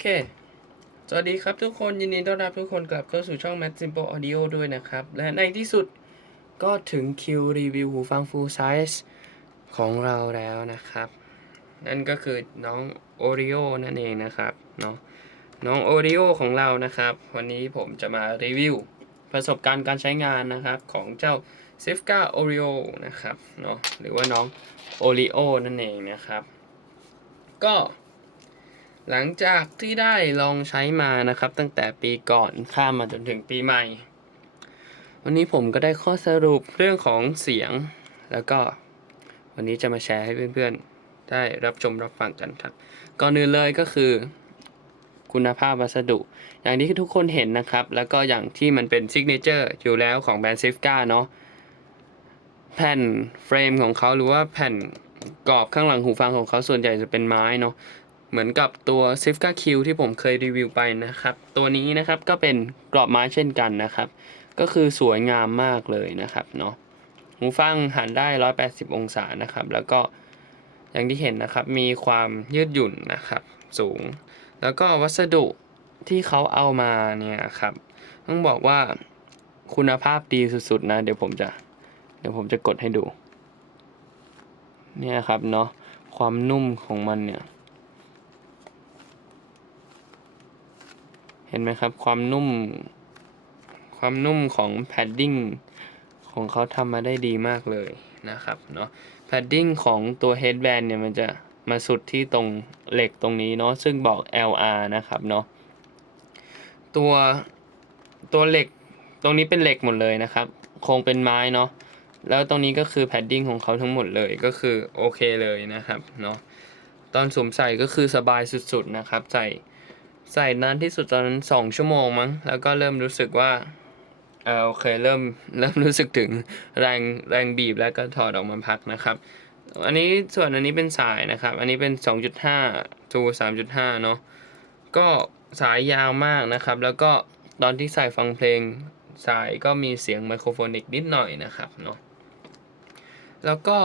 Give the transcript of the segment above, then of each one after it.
เค สวัสดีครับทุกคน ยินดีต้อนรับทุกคนกลับเข้าสู่ช่อง Matt Simple Audio ด้วยนะครับ และในที่สุดก็ถึงคิวรีวิวหูฟัง full size ของเราแล้วนะครับ นั่นก็คือน้อง Oreo นั่นเองนะครับเนาะน้อง Oreo ของเรานะครับ วันนี้ผมจะมารีวิวประสบการณ์การใช้งานนะครับของเจ้า s i f k a Oreo นะครับเนาะหรือว่าน้อง Oreo นั่นเองนะครับ ก็ หลังจากที่ได้ลองใช้มานะครับ ตั้งแต่ปีก่อนข้ามมาจนถึงปีใหม่ วันนี้ผมก็ได้ข้อสรุปเรื่องของเสียง แล้วก็วันนี้จะมาแชร์ให้เพื่อนๆ ได้รับชมรับฟังกันครับ ก่อนอื่นเลยก็คือ คุณภาพวัสดุ อย่างที่ทุกคนเห็นนะครับ แล้วก็อย่างที่มันเป็นซิกเนเจอร์อยู่แล้วของแบรนด์เซฟกาเนาะแผ่นเฟรมของเขาหรือว่าแผ่นกรอบข้างหลังหูฟังของเขาส่วนใหญ่จะเป็นไม้เนาะ เหมือนกับตัว s i f k a Q ที่ผมเคยรีวิวไปนะครับ ตัวนี้นะครับก็เป็นกรอบไม้เช่นกันนะครับ ก็คือสวยงามมากเลยนะครับเนาะหูฟังหันได้ 180 องศานะครับ แล้วก็อย่างที่เห็นนะครับมีความยืดหยุ่นนะครับสูง แล้วก็วัสดุที่เขาเอามาเนี่ยครับต้องบอกว่าคุณภาพดีสุดๆนะ เดี๋ยวผมจะเดี๋ยวผมจะกดให้ดู เนี่ยครับเนาะความนุ่มของมันเนี่ย เห็นไหมครับ ความนุ่ม ความนุ่มของแพดดิ้งของเขาทำมาได้ดีมากเลยนะครับเนาะแพดดิ้งของตัวเฮดแบนเนี่ยมันจะมาสุดที่ตรงเหล็กตรงนี้เนาะซึ่งบอก LR นะครับเนาะตัวตัวเหล็กตรงนี้เป็นเหล็กหมดเลยนะครับโครงเป็นไม้เนาะแล้วตรงนี้ก็คือแพดดิ้งของเขาทั้งหมดเลยก็คือโอเคเลยนะครับเนาะตอนสวมใส่ก็คือสบายสุดๆนะครับ ใส่ ใส่นานที่สุดตอนนั้นสองชั่วโมงมั้ง แล้วก็เริ่มรู้สึกว่าเออโอเคเริ่มเริ่มรู้สึกถึงแรงแรงบีบแล้วก็ถอดออกมาพักนะครับ อันนี้ส่วนอันนี้เป็นสายนะครับ อันนี้เป็น 2.5 to 3.5 เนาะก็สายยาวมากนะครับ แล้วก็ตอนที่ใส่ฟังเพลงสายก็มีเสียงไมโครโฟนอีกนิดหน่อยนะครับเนาะแล้วก็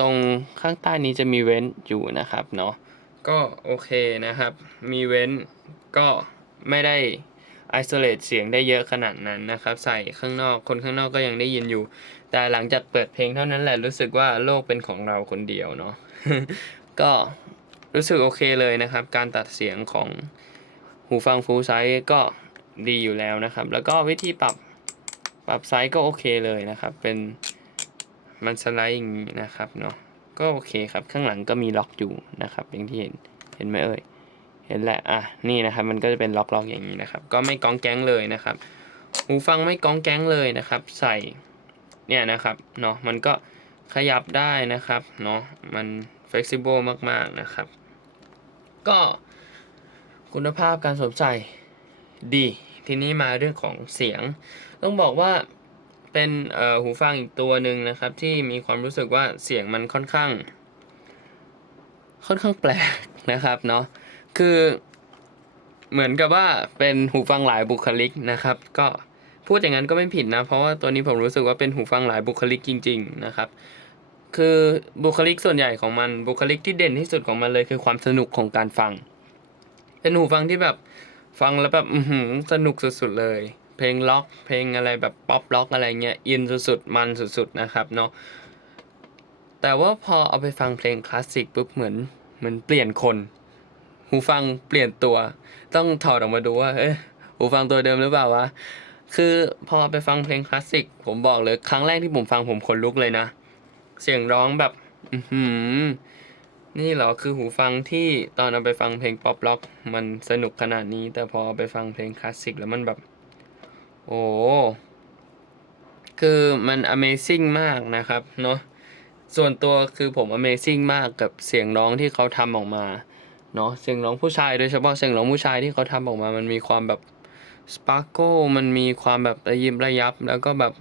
ตรงข้างใต้นี้จะมีเว้นอยู่นะครับเนาะก็โอเคนะครับ มีเว้น ก็ไม่ได้ isolate เสียงได้เยอะขนาดนั้นนะครับ ใส่ข้างนอกคนข้างนอกก็ยังได้ยินอยู่ แต่หลังจากเปิดเพลงเท่านั้นแหละรู้สึกว่าโลกเป็นของเราคนเดียวเนาะก็รู้สึกโอเคเลยนะครับ การตัดเสียงของหูฟัง full size ก็ดีอยู่แล้วนะครับ แล้วก็วิธีปรับปรับไซส์ก็โอเคเลยนะครับ เป็นมันสไลด์อย่างนี้นะครับเนาะก็โอเคครับข้างหลังก็มีล็อกอยู่นะครับอย่างที่เห็นเห็นไหมเอ่ย เห็นแหละอะนี่นะครับมันก็จะเป็นล็อกล็อกอย่างนี้นะครับ ก็ไม่ก้องแก๊งเลยนะครับหูฟังไม่ก้องแก๊งเลยนะครับ ใส่เนี่ยนะครับเนาะมันก็ขยับได้นะครับเนาะมัน flexible มากๆนะครับ ก็คุณภาพการสวมใส่ดี ทีนี้มาเรื่องของเสียง ต้องบอกว่าเป็นหูฟังอีกตัวหนึ่งนะครับ ที่มีความรู้สึกว่าเสียงมันค่อนข้าง ค่อนข้างแปลกนะครับเนาะ คือเหมือนกับว่าเป็นหูฟังหลายบุคลิกนะครับ ก็พูดอย่างนั้นก็ไม่ผิดนะ เพราะว่าตัวนี้ผมรู้สึกว่าเป็นหูฟังหลายบุคลิกจริง ๆนะครับ คือบุคลิกส่วนใหญ่ของมันบุคลิกที่เด่นที่สุดของมันเลยคือความสนุกของการฟัง เป็นหูฟังที่แบบฟังแล้วแบบสนุกสุดๆเลย เพลงล็อก เพลงอะไรแบบป๊อปล็อกอะไรเงี้ยอินสุดๆมันสุดๆนะครับเนาะแต่ว่าพอเอาไปฟังเพลงคลาสสิกปุ๊บเหมือนเหมือนเปลี่ยนคน หูฟังเปลี่ยนตัว ต้องถอดออกมาดูว่าเอ๊ะหูฟังตัวเดิมหรือเปล่าวะคือพอไปฟังเพลงคลาสสิกผมบอกเลยครั้งแรกที่ผมฟังผมขนลุกเลยนะ เสียงร้องแบบอือหือนี่เหรอคือหูฟังที่ตอนเอาไปฟังเพลงป๊อปล็อก มันสนุกขนาดนี้ แต่พอไปฟังเพลงคลาสสิกแล้วมันแบบ โอ้คือมัน Amazing มากนะครับเนาะส่วนตัวคือผม Amazing มากกับเสียงร้องที่เขาทำออกมา เนาะเสียงร้องผู้ชายโดยเฉพาะเสียงร้องผู้ชายที่เขาทำออกมา มันมีความแบบ Sparkle มันมีความแบบระยิบระยับ แล้วก็แบบ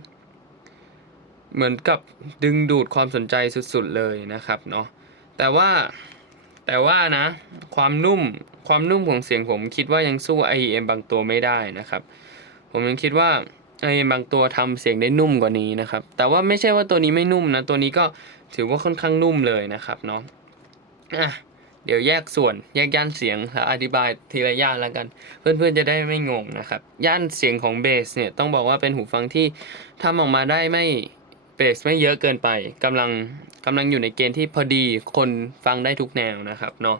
เหมือนกับดึงดูดความสนใจสุดๆเลยนะครับเนาะแต่ว่าแต่ว่านะ ความนุ่มความนุ่มของเสียงผมคิดว่ายังสู้ IEM บางตัวไม่ได้นะครับ ผมยังคิดว่า IEM บางตัวทำเสียงได้นุ่มกว่านี้นะครับ แต่ว่าไม่ใช่ว่าตัวนี้ไม่นุ่มนะ ตัวนี้ก็ถือว่าค่อนข้างนุ่มเลยนะครับเนาะอะ เดี๋ยวแยกส่วนแยกย่านเสียงแล้วอธิบายทีละย่านแล้วกัน เพื่อนๆจะได้ไม่งงนะครับ ย่านเสียงของเบสเนี่ยต้องบอกว่าเป็นหูฟังที่ทำออกมาได้ไม่เบสไม่เยอะเกินไปกำลังกำลังอยู่ในเกณฑ์ที่พอดีคนฟังได้ทุกแนวนะครับเนาะ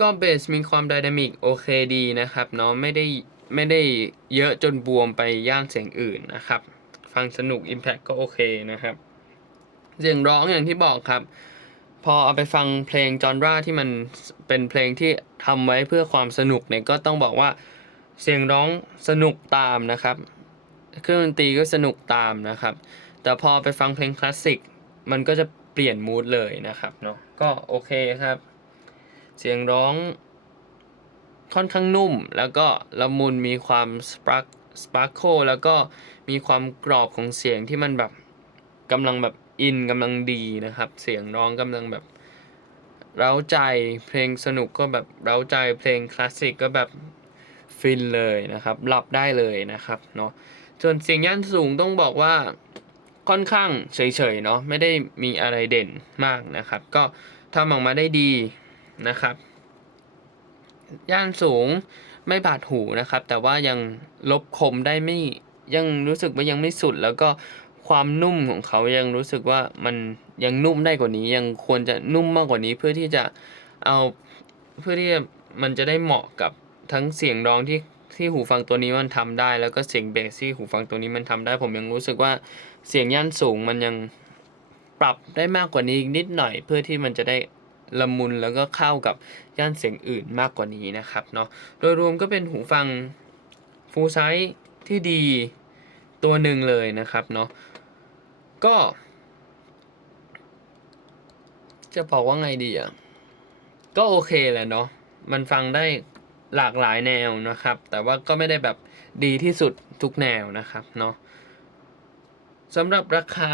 ก็เบสมีความไดนามิกโอเคดีนะครับเนาะไม่ได้ไม่ได้เยอะจนบวมไปย่านเสียงอื่นนะครับ ฟังสนุก Impact ก็โอเคนะครับ เสียงร้องอย่างที่บอกครับ พอเอาไปฟังเพลงจอนราที่มันเป็นเพลงที่ทำไว้เพื่อความสนุกเนี่ยก็ต้องบอกว่าเสียงร้องสนุกตามนะครับ เครื่องดนตรีก็สนุกตามนะครับ แต่พอไปฟังเพลงคลาสสิกมันก็จะเปลี่ยนมูดเลยนะครับเนาะก็โอเคครับ เสียงร้องค่อนข้างนุ่ม แล้วก็ละมุนมีความสปาร์คสปาร์โคแล้วก็มีความกรอบของเสียงที่มันแบบกำลังแบบ อินกำลังดีนะครับ เสียงร้องกำลังแบบ เร้าใจเพลงสนุกก็แบบเร้าใจเพลงคลาสสิกก็แบบฟินเลยนะครับหลับได้เลยนะครับเนาะส่วนเสียงย่านสูงต้องบอกว่าค่อนข้างเฉยๆเนาะไม่ได้มีอะไรเด่นมากนะครับ ก็ทำออกมาได้ดีนะครับ ย่านสูงไม่บาดหูนะครับ แต่ว่ายังลบคมได้ไม่ยังรู้สึกว่ายังไม่สุดแล้วก็ ความนุ่มของเขายังรู้สึกว่ามันยังนุ่มได้กว่านี้ ยังควรจะนุ่มมากกว่านี้เพื่อที่จะเอาเพื่อที่จะมันจะได้เหมาะกับทั้งเสียงร้องที่ที่หูฟังตัวนี้มันทำได้ แล้วก็เสียงเบสที่หูฟังตัวนี้มันทำได้ ผมยังรู้สึกว่าเสียงย่านสูงมันยังปรับได้มากกว่านี้อีกนิดหน่อย เพื่อที่มันจะได้ละมุนแล้วก็เข้ากับย่านเสียงอื่นมากกว่านี้นะครับเนาะโดยรวมก็เป็นหูฟังฟูลไซส์ที่ดีตัวหนึ่งเลยนะครับเนาะ ก็ จะบอกว่าไงดีอะ ก็โอเคแหละเนาะ มันฟังได้หลากหลายแนวนะครับ แต่ว่าก็ไม่ได้แบบดีที่สุดทุกแนวนะครับเนาะสำหรับราคา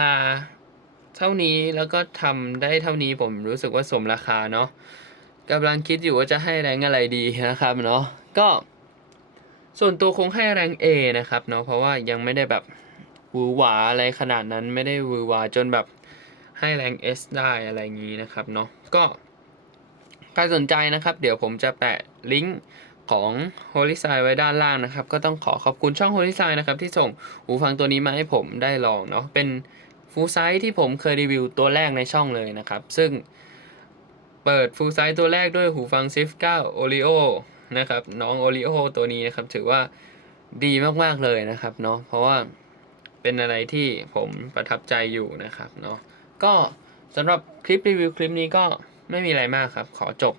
เท่านี้แล้วก็ทำได้เท่านี้ผมรู้สึกว่าสมราคาเนาะกำลังคิดอยู่ว่าจะให้แรงอะไรดีนะครับเนาะก็ส่วนตัวคงให้แรง A นะครับเนาะเพราะว่ายังไม่ได้แบบ วือหวาอะไรขนาดนั้นไม่ได้หวือหวาจนแบบให้แรง S ได้อะไรอย่างนี้นะครับเนาะก็ใครสนใจนะครับ เดี๋ยวผมจะแปะลิงก์ของ Holy s i ไว้ด้านล่างนะครับ ก็ต้องขอขอบคุณช่อง Holy s i นะครับ ที่ส่งหูฟังตัวนี้มาให้ผมได้ลองเนาะเป็นฟูลไซส์ที่ผมเคยรีวิวตัวแรกในช่องเลยนะครับ ซึ่งเปิดฟูลไซส์ตัวแรกด้วยหูฟัง SIF 9 Oreo นะครับ น้อง Oreo ตัวนี้นะครับ ถือว่าดีมาก ๆ เลยนะครับเนาะเพราะว่า เป็นอะไรที่ผมประทับใจอยู่นะครับเนาะก็สำหรับคลิปรีวิวคลิปนี้ก็ไม่มีอะไรมากครับ ขอจบ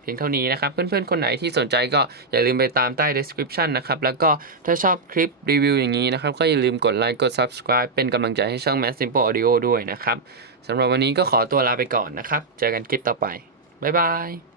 เพียงเท่านี้นะครับ เพื่อนๆ คนไหนที่สนใจก็อย่าลืมไปตามใต้ description นะครับ แล้วก็ถ้าชอบคลิปรีวิวอย่างนี้นะครับ ก็อย่าลืมกดไลค์กด subscribe เป็นกำลังใจให้ช่อง Math Simple Audio ด้วยนะครับสำหรับวันนี้ก็ขอตัวลาไปก่อนนะครับ เจอกันคลิปต่อไป บ๊ายบาย